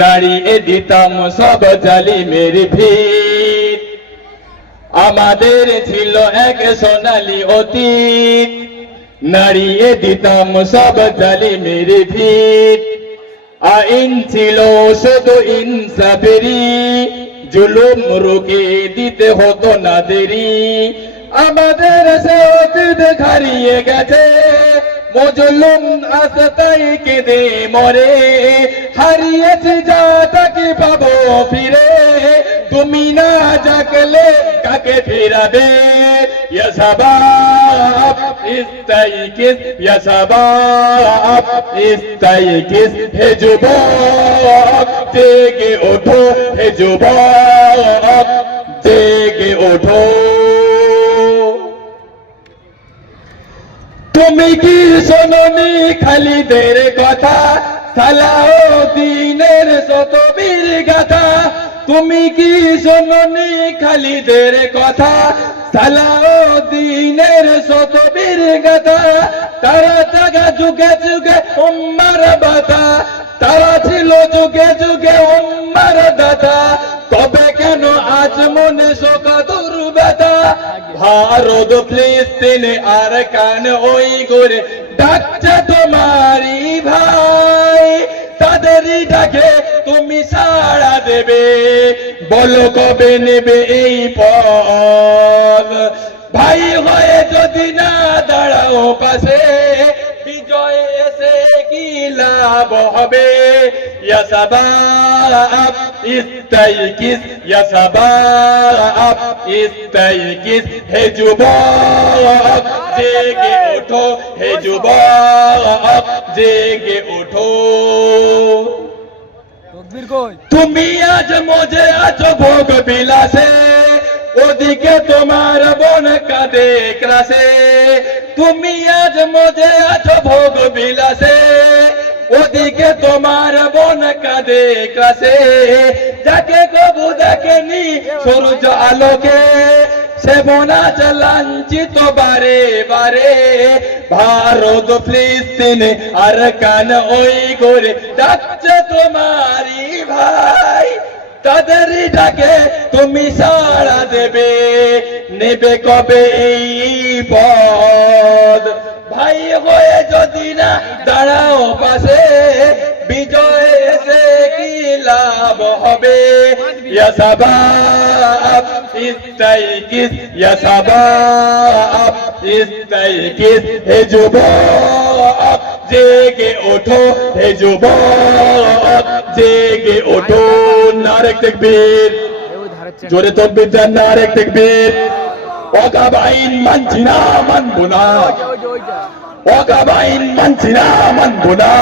নাড়িয়ে দিতাম সব জালিমের ভিত। আমাদের ছিল এক সোনালী অতীত। নাড়িয়ে দিতাম সব জালিমের ভিত। আইন ছিল শুধু ইনসাফেরি জুলুম রুকে দিতে হতো না দেরি। আমাদের সে অতীত হারিয়ে গেছে। মজলুম আস্তাই কেঁদে মরে। হারিয়েছি যা তাকে পাবো ফিরে। তুমি না জাগলে কাকে ফিরাবে? ইয়া সাবাব ইস্তাইকিস ইয়া সাবাব ইস্তাইকিস হে যুবক, জেগে ওঠো, হে যুবক, জেগে ওঠো। তুমি কি শোনি খালিদের কথা? সালাও দিনের শতবীর গাথা। তুমি কি শোনি খালিদের কথা? সালাও দিনের শতবীর গাথা। তারা জাগা যুগে যুগে উম্মার বাতা। তারা ছিল যুগে যুগে উম্মার দাতা। তবে কেন আজ মনে শোকা দুর্ব্যথা? ভারত ফিলিস্তিন আর কান ওই করে ডাকছে তোমারি ভাই, তাদেরই ডাকে তুমি সাড়া দেবে। বলো কবে নেবে এই পথ? ভাই হয়ে যদি না দাঁড়াও পাশে, বিজয় এসে কি লাভ হবে? ইয়া সাবাব ইস্তাইকিস ইয়া সাবাব ইস্তাইকিস হে যুবক জেগে ওঠো হে যুবক জেগে ওঠো তকবীর কই তুমি আজ মজে আছো ভোগ বিলাসে ওদিকে তোমার বোন কাঁদে ক্লাসে তুমি আজ মজে আছো ভোগ বিলাসে ওদিকে তোমার বোন কাঁদে ক্লাসে যাকে কবু দেখেনি সূর্য আলোকে, সে বোনা লাঞ্ছিত বারে বারে। ভারত ফিলিস্তিন আর কান ওই করে ডাকছে তোমারি ভাই। তাদেরই ডাকে তুমি সাড়া দেবে, নেবে কবে এই পদ? ভাই হয়ে যদি না দাঁড়াও পাশে বিজয় এসে কি লাভ হবে? ইয়া সাবাব ইস্তাইকিস ইয়া সাবাব ইস্তাইকিস হে যুবক জেগে ওঠো হে যুবক জেগে ওঠো নারেক তাকবীর জোরে তকবীর দেন নারেক তাকবীর অগাবাইন মানছি না। মানবো না ওইটা অগাবাইন মানছি না মানবো না।